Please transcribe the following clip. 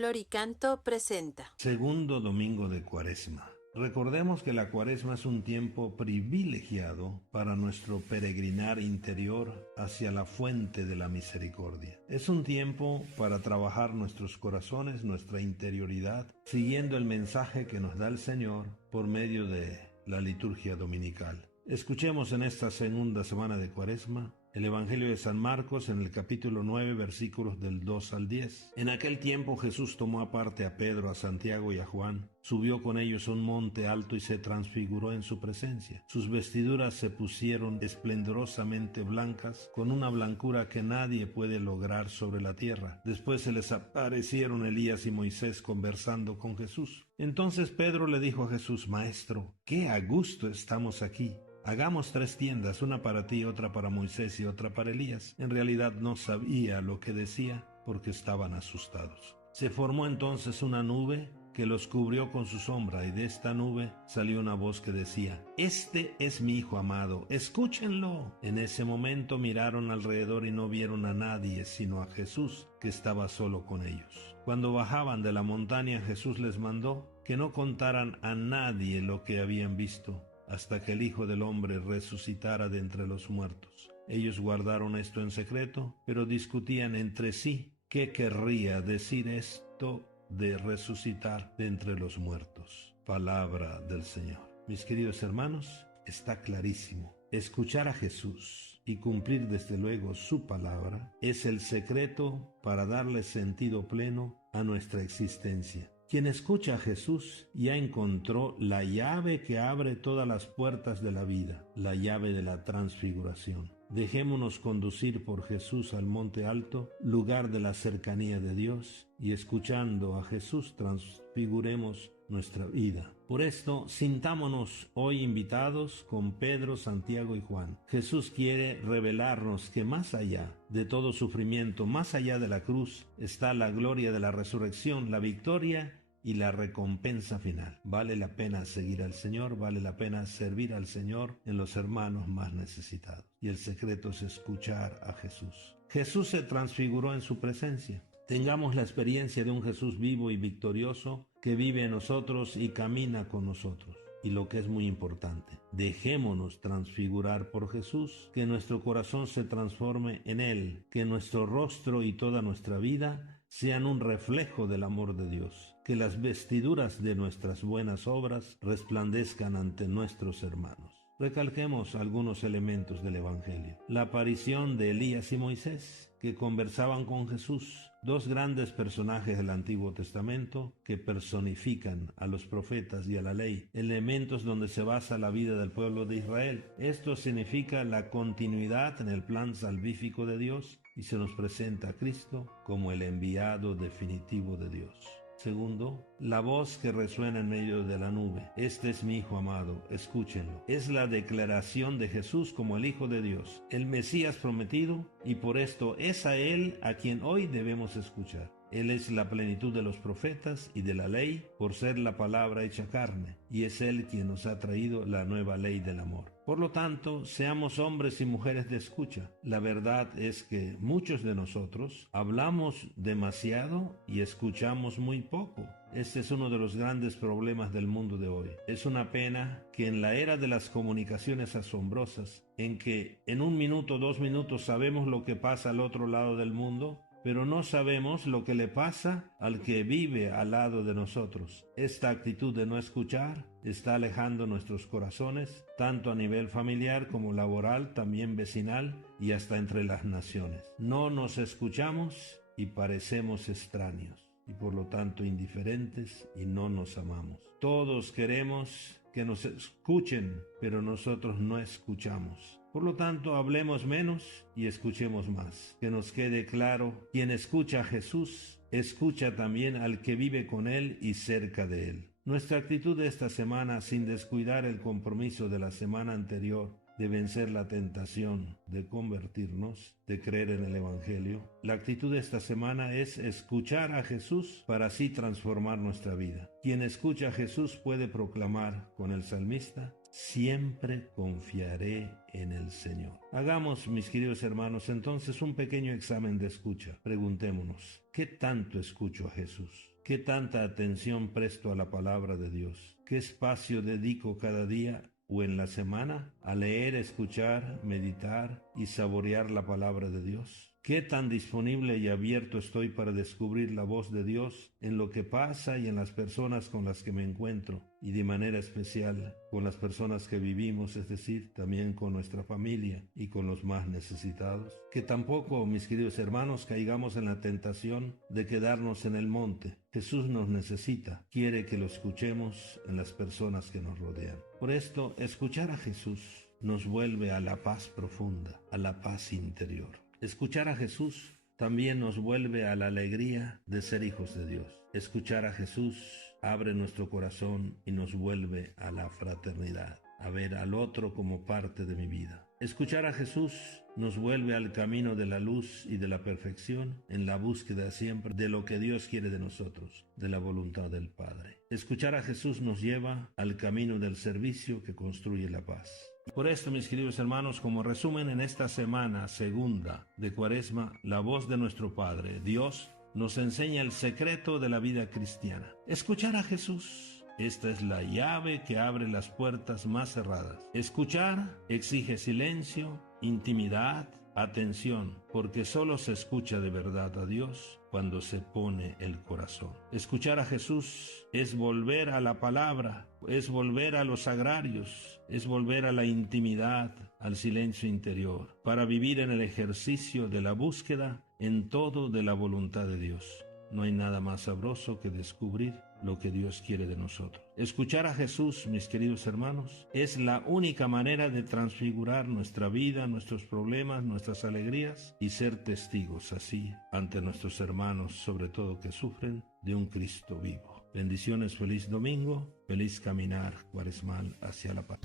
Flor y Canto presenta. Segundo domingo de Cuaresma. Recordemos que la Cuaresma es un tiempo privilegiado para nuestro peregrinar interior hacia la fuente de la misericordia. Es un tiempo para trabajar nuestros corazones, nuestra interioridad, siguiendo el mensaje que nos da el Señor por medio de la liturgia dominical. Escuchemos en esta segunda semana de Cuaresma el Evangelio de San Marcos en el capítulo 9, versículos del 2 al 10. En aquel tiempo Jesús tomó aparte a Pedro, a Santiago y a Juan, subió con ellos a un monte alto y se transfiguró en su presencia. Sus vestiduras se pusieron esplendorosamente blancas, con una blancura que nadie puede lograr sobre la tierra. Después se les aparecieron Elías y Moisés conversando con Jesús. Entonces Pedro le dijo a Jesús: Maestro, qué a gusto estamos aquí. Hagamos 3 tiendas, una para ti, otra para Moisés y otra para Elías. En realidad no sabía lo que decía porque estaban asustados. Se formó entonces una nube que los cubrió con su sombra, y de esta nube salió una voz que decía: Este es mi Hijo amado, escúchenlo. En ese momento miraron alrededor y no vieron a nadie sino a Jesús, que estaba solo con ellos. Cuando bajaban de la montaña, Jesús les mandó que no contaran a nadie lo que habían visto, hasta que el Hijo del Hombre resucitara de entre los muertos. Ellos guardaron esto en secreto, pero discutían entre sí qué querría decir esto de resucitar de entre los muertos. Palabra del Señor. Mis queridos hermanos, está clarísimo. Escuchar a Jesús y cumplir desde luego su palabra es el secreto para darle sentido pleno a nuestra existencia. Quien escucha a Jesús ya encontró la llave que abre todas las puertas de la vida, la llave de la transfiguración. Dejémonos conducir por Jesús al monte alto, lugar de la cercanía de Dios, y escuchando a Jesús transfiguremos nuestra vida. Por esto, sintámonos hoy invitados con Pedro, Santiago y Juan. Jesús quiere revelarnos que más allá de todo sufrimiento, más allá de la cruz, está la gloria de la resurrección, la victoria y la recompensa final. Vale la pena seguir al Señor, vale la pena servir al Señor en los hermanos más necesitados. Y el secreto es escuchar a Jesús. Jesús se transfiguró en su presencia. Tengamos la experiencia de un Jesús vivo y victorioso que vive en nosotros y camina con nosotros. Y lo que es muy importante, dejémonos transfigurar por Jesús, que nuestro corazón se transforme en Él, que nuestro rostro y toda nuestra vida sean un reflejo del amor de Dios, que las vestiduras de nuestras buenas obras resplandezcan ante nuestros hermanos. Recalquemos algunos elementos del Evangelio. La aparición de Elías y Moisés, que conversaban con Jesús, 2 grandes personajes del Antiguo Testamento que personifican a los profetas y a la ley, elementos donde se basa la vida del pueblo de Israel. Esto significa la continuidad en el plan salvífico de Dios y se nos presenta a Cristo como el enviado definitivo de Dios. Segundo, la voz que resuena en medio de la nube. Este es mi Hijo amado, escúchenlo. Es la declaración de Jesús como el Hijo de Dios, el Mesías prometido, y por esto es a Él a quien hoy debemos escuchar. Él es la plenitud de los profetas y de la ley por ser la palabra hecha carne, y es Él quien nos ha traído la nueva ley del amor. Por lo tanto, seamos hombres y mujeres de escucha. La verdad es que muchos de nosotros hablamos demasiado y escuchamos muy poco. Este es uno de los grandes problemas del mundo de hoy. Es una pena que en la era de las comunicaciones asombrosas, en que en 1 minuto, 2 minutos sabemos lo que pasa al otro lado del mundo, pero no sabemos lo que le pasa al que vive al lado de nosotros. Esta actitud de no escuchar está alejando nuestros corazones, tanto a nivel familiar como laboral, también vecinal y hasta entre las naciones. No nos escuchamos y parecemos extraños, y por lo tanto indiferentes, y no nos amamos. Todos queremos que nos escuchen, pero nosotros no escuchamos. Por lo tanto, hablemos menos y escuchemos más. Que nos quede claro, quien escucha a Jesús, escucha también al que vive con Él y cerca de Él. Nuestra actitud de esta semana, sin descuidar el compromiso de la semana anterior, de vencer la tentación de convertirnos, de creer en el Evangelio. La actitud de esta semana es escuchar a Jesús para así transformar nuestra vida. Quien escucha a Jesús puede proclamar con el salmista: siempre confiaré en el Señor. Hagamos, mis queridos hermanos, entonces un pequeño examen de escucha. Preguntémonos, ¿qué tanto escucho a Jesús? ¿Qué tanta atención presto a la palabra de Dios? ¿Qué espacio dedico cada día o en la semana a leer, escuchar, meditar y saborear la palabra de Dios? ¿Qué tan disponible y abierto estoy para descubrir la voz de Dios en lo que pasa y en las personas con las que me encuentro? Y de manera especial con las personas que vivimos, es decir, también con nuestra familia y con los más necesitados. Que tampoco, mis queridos hermanos, caigamos en la tentación de quedarnos en el monte. Jesús nos necesita, quiere que lo escuchemos en las personas que nos rodean. Por esto, escuchar a Jesús nos vuelve a la paz profunda, a la paz interior. Escuchar a Jesús también nos vuelve a la alegría de ser hijos de Dios. Escuchar a Jesús abre nuestro corazón y nos vuelve a la fraternidad, a ver al otro como parte de mi vida. Escuchar a Jesús nos vuelve al camino de la luz y de la perfección en la búsqueda siempre de lo que Dios quiere de nosotros, de la voluntad del Padre. Escuchar a Jesús nos lleva al camino del servicio que construye la paz. Por esto, mis queridos hermanos, como resumen en esta semana segunda de Cuaresma, la voz de nuestro Padre, Dios, nos enseña el secreto de la vida cristiana. Escuchar a Jesús. Esta es la llave que abre las puertas más cerradas. Escuchar exige silencio, intimidad, atención, porque solo se escucha de verdad a Dios cuando se pone el corazón. Escuchar a Jesús es volver a la palabra, es volver a los sagrarios, es volver a la intimidad, al silencio interior, para vivir en el ejercicio de la búsqueda en todo de la voluntad de Dios. No hay nada más sabroso que descubrir lo que Dios quiere de nosotros. Escuchar a Jesús, mis queridos hermanos, es la única manera de transfigurar nuestra vida, nuestros problemas, nuestras alegrías y ser testigos así ante nuestros hermanos, sobre todo que sufren, de un Cristo vivo. Bendiciones, feliz domingo, feliz caminar cuaresmal hacia la paz.